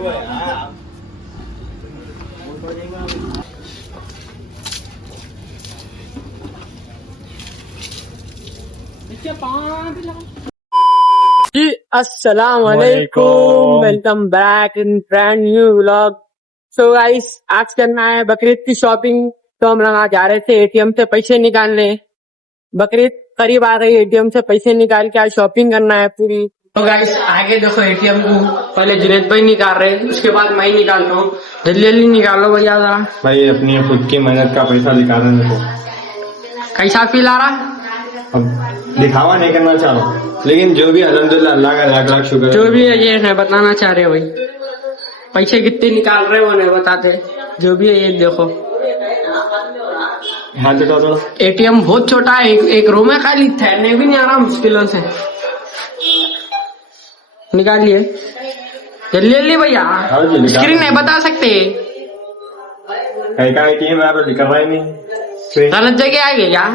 जी अस्सलाम वालेकुम, welcome back in brand new vlog. So guys, आज करना है बकरीद की शॉपिंग। तो हम लोग आज जा रहे थे एटीएम से पैसे निकालने। बकरीद करीब आ गई, एटीएम से पैसे निकाल के आज शॉपिंग करना है पूरी। तो गाइस आगे देखो एटीएम को पहले जुनेद भाई निकाल रहे, उसके बाद मैं निकाल रहा हूँ। जल्दी जल्दी निकालो भैया। भाई अपनी खुद की मेहनत का पैसा दिखाना मेरे को। कैसा फील आ रहा? अब दिखावा नहीं करना चाह रहा, लेकिन जो भी अल्हम्दुलिल्लाह अल्लाह का लाख लाख शुक्र। जो भी है ये नहीं बताना चाह रहे भाई, पैसे कितने निकाल रहे वो नहीं बताते। जो भी है ये देखो, हाथ उठा दो। एटीएम बहुत छोटा है, एक रो में खाली ठहरने भी नहीं आ रहा मुश्किलों से। निकालिए जल्दी जल्दी भैया, स्क्रीन नहीं बता सकते। कहीं का एटीएम है निकल रहा ही नहीं, गलत जगह आ गए क्या?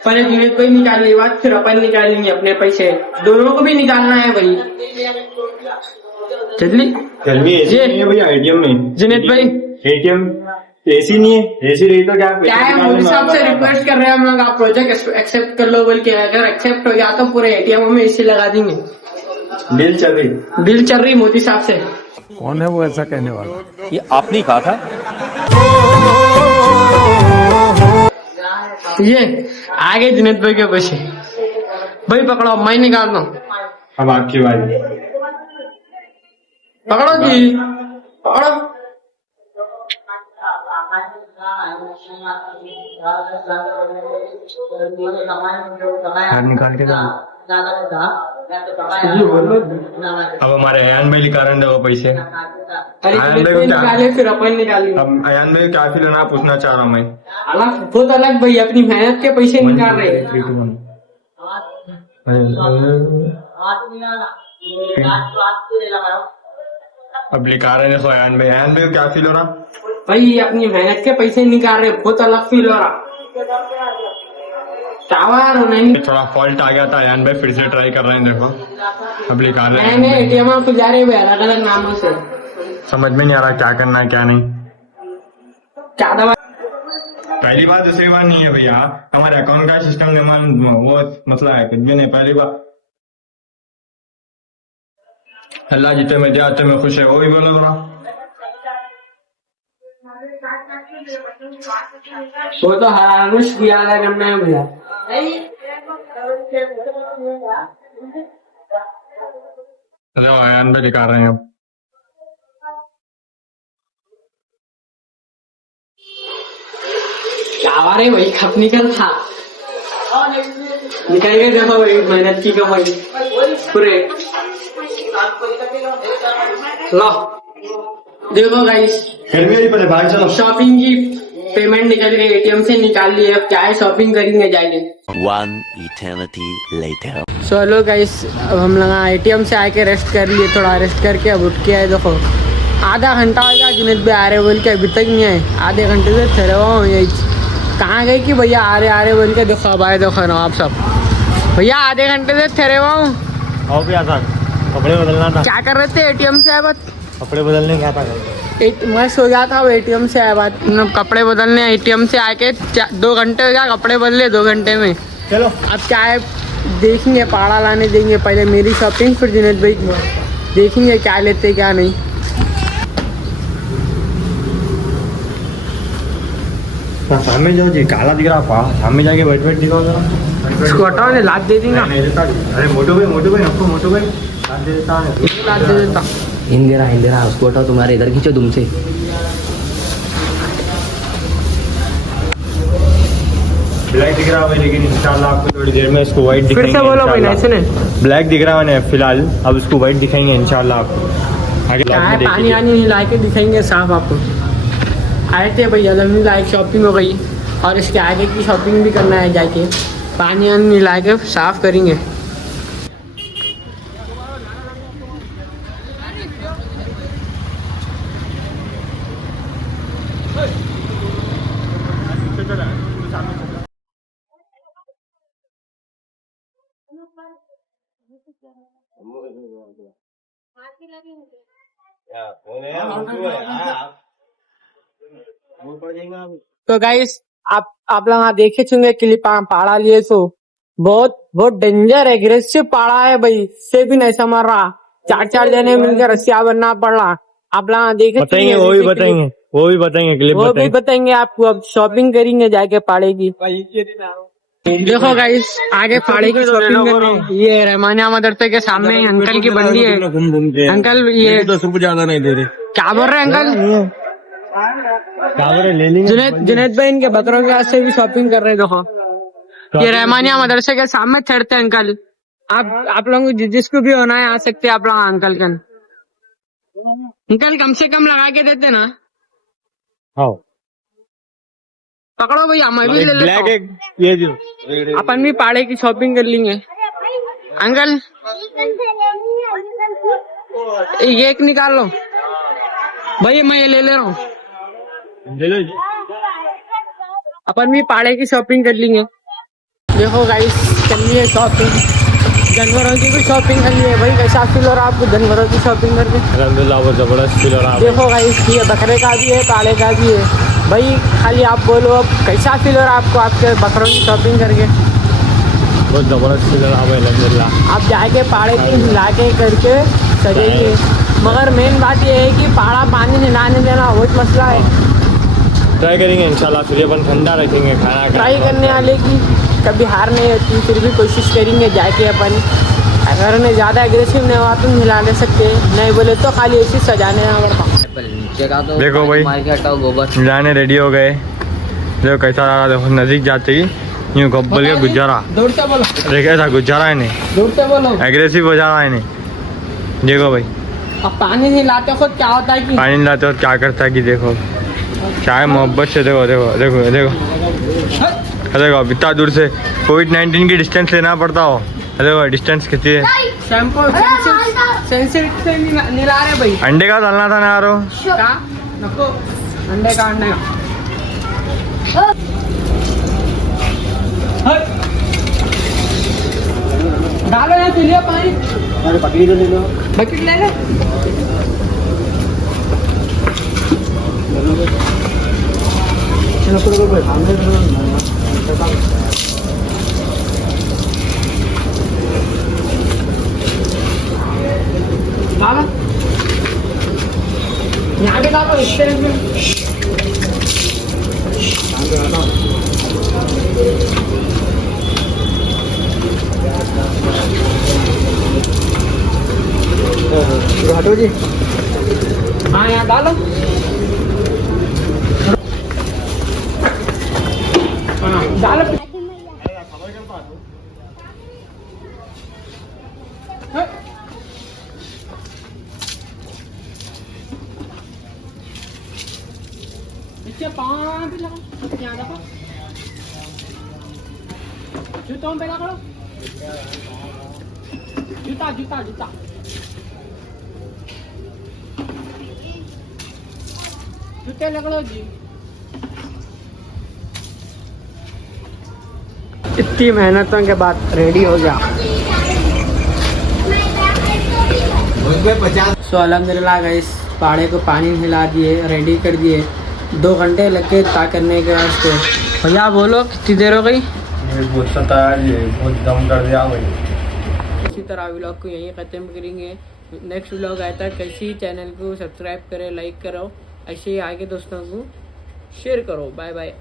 पहले जुनेद भाई निकालिए, बाद फिर अपन निकालेंगे अपने पैसे। दोनों को भी निकालना है भाई, जल्दी जल्दी। एसी नहीं है भैया एटीएम में। जुनेद भाई एटीएम एसी नहीं है, एसी रही तो क्या है, मोदी साहब से रिक्वेस्ट कर रहे हैं हम लोग, आप प्रोजेक्ट एक्सेप्ट कर लो बोल के। अगर एक्सेप्ट हो गया तो पूरे एटीएम में एसी लगा देंगे। डील चल रही मोदी साहब से। कौन है वो ऐसा कहने वाला? ये आपने कहा था। ये आगे जुनेद भाई के पैसे भाई पकड़ो, मैं निकालता हूँ। अब आपकी बारी। पकड़ो जी, पकड़ो। निकाल के अब हमारे अयान भाई निकाल रहे वो पैसे। निकाले फिर अपन निकालेंगे। अब अयान भाई क्या फील होना पूछना चाह रहा हूँ मैं। अलग बहुत अलग भाई, अपनी मेहनत के पैसे निकाल रहे हैं। अब लिखा रहे देखो अयान भाई क्या फील हो रहा भाई? अपनी मेहनत के पैसे निकाल रहे, बहुत अलग फील हो रहा। टावर नहीं, थोड़ा फॉल्ट आ गया था, अयान भाई फिर से ट्राई कर रहे हैं। देखो अब लिखा रहे हैं एटीएम को जा रहे हैं अलग अलग नामों से। समझ में नहीं आ रहा क्या करना है क्या नहीं। क्या दवा? पहली बार दूसरी बार नहीं है भैया, हमारे अकाउंट का सिस्टम वो मसला है कुछ भी नहीं। पहली बार अल्लाह जीते में जाते में खुश है, वो भी बोलो थोड़ा। वो तो हरानुश किया करना है भैया। अयान भाई दिखा रहे हैं अब। टावर है भाई, खप निकल था निकल गए। देखो भाई मेहनत की कमाई पूरे। लो देखो गाइस, फिर भी पहले भाई चलो शॉपिंग की पेमेंट निकल गई, एटीएम से निकाल ली। अब क्या है, शॉपिंग करेंगे जाके। One eternity later. So hello guys, अब हम लोग एटीएम से आके रेस्ट कर लिए। थोड़ा रेस्ट करके अब उठ के आए। देखो आधा घंटा हो गया, जुनेद भी आ रहे बोल के अभी तक नहीं आए। आधे घंटे से ठहरे हुआ हूँ यही। कहाँ गए कि भैया आ रहे बोल के। देखो अब आए, देखो नवाब साहब भैया आधे घंटे से ठहरे हुआ हूँ। कपड़े बदलना था। क्या कर रहे थे? एटीएम से आए बात। कपड़े बदलने क्या था? मैं सो गया था, एटीएम से आया बात। कपड़े बदलने एटीएम से आके 2 घंटे हो गया, कपड़े बदले 2 घंटे में। चलो अब क्या है, देखेंगे पाड़ा लाने देंगे। पहले मेरी शॉपिंग, फिर जुनेद भाई देखेंगे क्या लेते क्या नहीं। सामने जाओ जी, काला दिख रहा पहाड़, सामने जाके बैठ दिखाओ जरा। इसको हटाओ, ने लाद दे देगा। अरे मोटू भाई लाद दे देता है। लाद दे देता। इंदिरा उसको हटाओ, तुम्हारे इधर खींचो तुमसे। ब्लैक दिख रहा है लेकिन इंशाल्लाह आपको थोड़ी देर में इसको व्हाइट दिखाएंगे। फिर से बोलो भाई, ऐसे नहीं। ब्लैक दिख रहा है फिलहाल, अब इसको व्हाइट दिखाएंगे इंशाल्लाह आपको आगे। पानी आनी नहीं ला के दिखाएंगे साफ आपको। आए थे भैया, अलहमदुलिल्लाह एक शॉपिंग हो गई और इसके आगे की शॉपिंग भी करना है जाके। पानी आनी ला के साफ करेंगे। तो गाइस आप लोग यहाँ देखे होंगे क्लिप पाड़ा लिए सो बहुत बहुत डेंजर एग्रेसिव पाड़ा है भाई, इससे भी नहीं समझ रहा, चार जने मिलकर रस्सिया बनना पड़ रहा। आप लोग यहाँ देखे बताएंगे, वो भी बताएंगे, वो भी बताएंगे, क्लिप वो भी बताएंगे। बताएंगे आपको। अब शॉपिंग करेंगे जाके पाड़े की। देखो गाइस आगे पाड़े की शॉपिंग करने, ये रहमानिया मदरसे के सामने अंकल की बंदी है। अंकल ये 10 रुपए ज्यादा नहीं दे रहे। क्या बोल रहे हैं अंकल? ले लेंगे। जुनेद भाई इनके बकरों के हाथ से भी शॉपिंग कर रहे हैं। देखो ये रहमानिया मदरसे के सामने चढ़ते हैं अंकल। आप लोगों को जिसको भी होना है आ सकते हैं आप लोग अंकल कन। अंकल कम से कम लगा के देते ना। हाँ पकड़ो भैया, मैं भी ले लेता ब्लैक हूँ। एक ये जो अपन भी पाड़े की शॉपिंग कर लेंगे। अंकल ये एक निकाल लो भैया, मैं ये ले रहा हूँ। ले लो जी। अपन भी पाड़े की शॉपिंग कर लेंगे। देखो गाइस कर लिए शॉपिंग, जानवरों की भी शॉपिंग कर लिए। भाई कैसा फील हो रहा है आपको जानवरों की शॉपिंग करके? अल्हम्दुलिल्लाह बहुत जबरदस्त फील हो रहा है। देखो गाइस ये बकरे का भी है, पाड़े का भी है। भाई खाली आप बोलो अब कैसा फील हो रहा है आपको आपके बकरों की शॉपिंग करके? बहुत जबरदस्त फील हो रहा है अल्हम्दुलिल्लाह। आप जाके पाड़े की हिला के करके सजेंगे, मगर मेन बात ये है कि पाड़ा पानी नहाने देना बहुत मसला है। ट्राई करेंगे इंशाल्लाह, फिर अपन ठंडा रखेंगे खाना। ट्राई करने वाले की कभी हार नहीं होती, फिर भी कोशिश करेंगे जाके अपन। अगर उन्हें ज्यादा एग्रेसिव नहीं हुआ तो हिला ले सकते, नहीं बोले तो खाली ऐसी सजाने ना पड़ता। नीचे का तो देखो भाई मार के हटाओ गोबर। मिलाने रेडी हो गए। देखो कैसा रहा, देखो नजदीक जाते ही यूँ बोल के गुजारा। दूर से बोलो, देखे ऐसा गुजारा है नहीं, दूर से बोलो। एग्रेसिव हो जा रहा है नहीं। देखो भाई अब पानी हिलाते खुद क्या होता है कि पानी लाते और क्या करता है कि देखो क्या है मोहब्बत से। देखो देखो देखो देखो देखो अब इतना दूर से कोविड-19 की डिस्टेंस लेना पड़ता हो। देखो डिस्टेंस कितनी है। शैम्पू सेंसिटिव से निला रहे भाई। अंडे का डालना था ना यारो। क्या नको अंडे का डालो यहाँ चलिए पानी। अरे बकेट ले लो, बकेट ले ले। यहाँ पे डालो इस तरह में। हटो जी। हाँ यहाँ डालो। हाँ डालो। नीचे पाँव पे लगा, यहाँ देखो जूतों पे लगा, जूता जूता जूता जूते लगड़ो जी। इतनी मेहनतों के बाद रेडी हो गया। सो अल्हम्दुलिल्लाह गाइस पाड़े को पानी हिला दिए, रेडी कर दिए। 2 घंटे लगे ता करने के वास्ते। भैया बोलो कितनी देर हो गई? बहुत दम कर दिया भाई। इसी तरह व्लॉग को यहीं ख़त्म करेंगे। नेक्स्ट व्लॉग आया था, कैसी चैनल को सब्सक्राइब करें, लाइक करो, ऐसे ही आगे दोस्तों को शेयर करो। Bye bye.